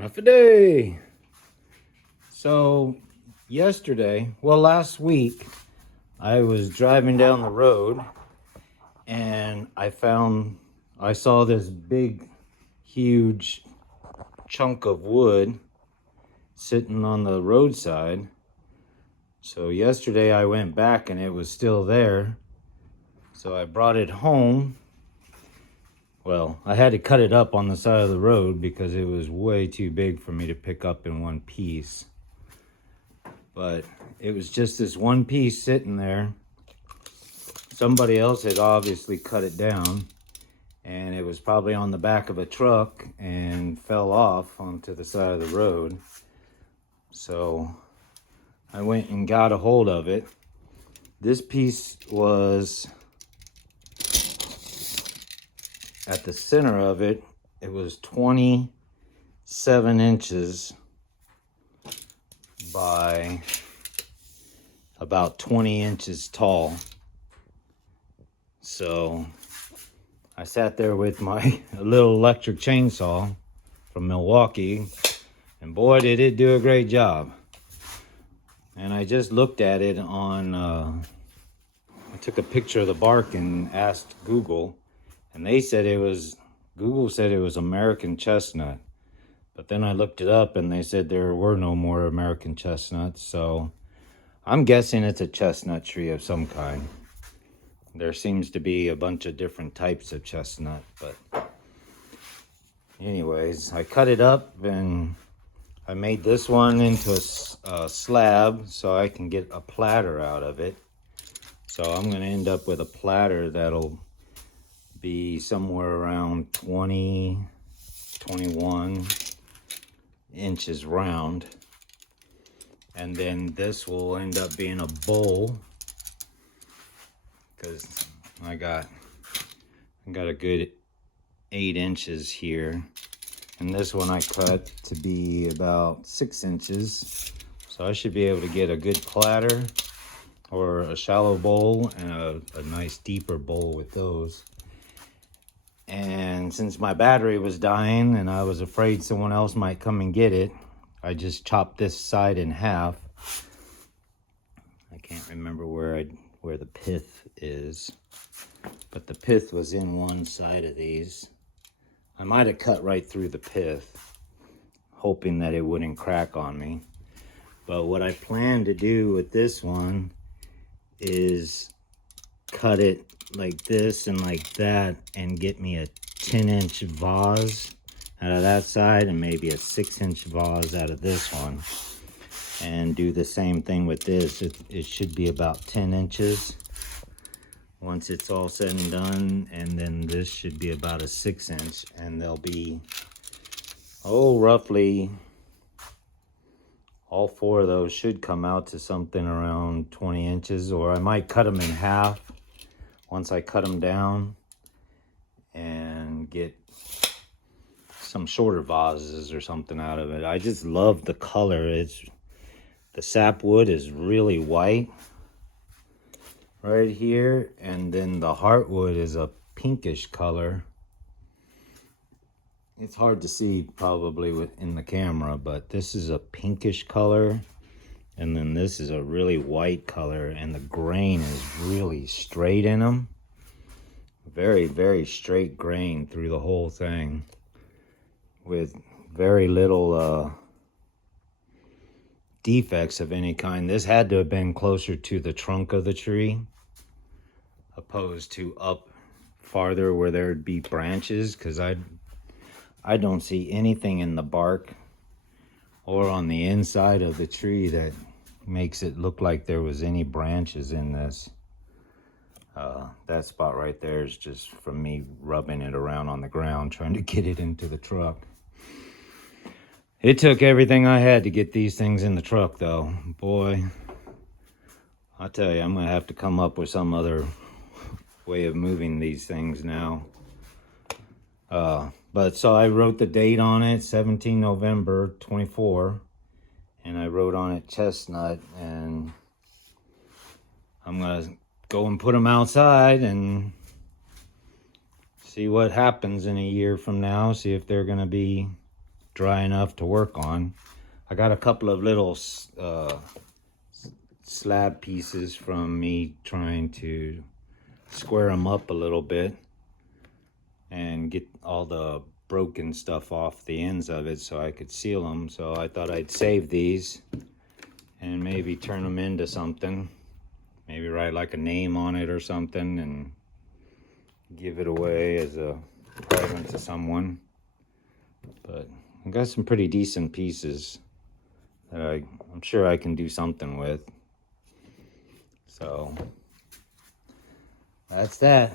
Half a day. So last week, I was driving down the road and I saw this big, huge chunk of wood sitting on the roadside. So yesterday I went back and it was still there. So I brought it home. Well, I had to cut it up on the side of the road because it was way too big for me to pick up in one piece. But it was just this one piece sitting there. Somebody else had obviously cut it down, and it was probably on the back of a truck and fell off onto the side of the road. So I went and got a hold of it. This piece was at the center of it. It was 27 inches by about 20 inches tall. So I sat there with my little electric chainsaw from Milwaukee, and boy, did it do a great job. And I just looked at it on, I took a picture of the bark and asked Google, and Google said it was American chestnut. But then I looked it up and they said there were no more American chestnuts. So I'm guessing it's a chestnut tree of some kind. There seems to be a bunch of different types of chestnut. But anyways, I cut it up and I made this one into a slab so I can get a platter out of it. So I'm going to end up with a platter that'll be somewhere around 20, 21 inches round. And then this will end up being a bowl because I got a good 8 inches here. And this one I cut to be about 6 inches. So I should be able to get a good platter or a shallow bowl and a nice deeper bowl with those. And since my battery was dying and I was afraid someone else might come and get it, I just chopped this side in half. I can't remember where the pith is, but the pith was in one side of these. I might have cut right through the pith, hoping that it wouldn't crack on me. But what I plan to do with this one is cut it like this and like that and get me a 10-inch vase out of that side and maybe a 6-inch vase out of this one, and do the same thing with this. It should be about 10 inches once it's all said and done, and then this should be about a 6-inch, and they'll be roughly all 4 of those should come out to something around 20 inches, or I might cut them in half once I cut them down and get some shorter vases or something out of it. I just love the color. The sapwood is really white right here, and then the heartwood is a pinkish color. It's hard to see probably in the camera, but this is a pinkish color, and then this is a really white color, and the grain is really straight in them. Very, very straight grain through the whole thing with very little defects of any kind. This had to have been closer to the trunk of the tree opposed to up farther where there'd be branches, because I don't see anything in the bark or on the inside of the tree that makes it look like there was any branches in this. That spot right there is just from me rubbing it around on the ground trying to get it into the truck. It took everything I had to get these things in the truck, though. Boy, I tell you, I'm gonna have to come up with some other way of moving these things now. But so I wrote the date on it, 17 November 24, and I wrote on it chestnut, and I'm gonna go and put them outside and see what happens in a year from now, see if they're gonna be dry enough to work on. I got a couple of little slab pieces from me trying to square them up a little bit and get all the broken stuff off the ends of it so I could seal them. So I thought I'd save these and maybe turn them into something. Maybe write like a name on it or something and give it away as a present to someone. But I got some pretty decent pieces that I'm sure I can do something with. So that's that.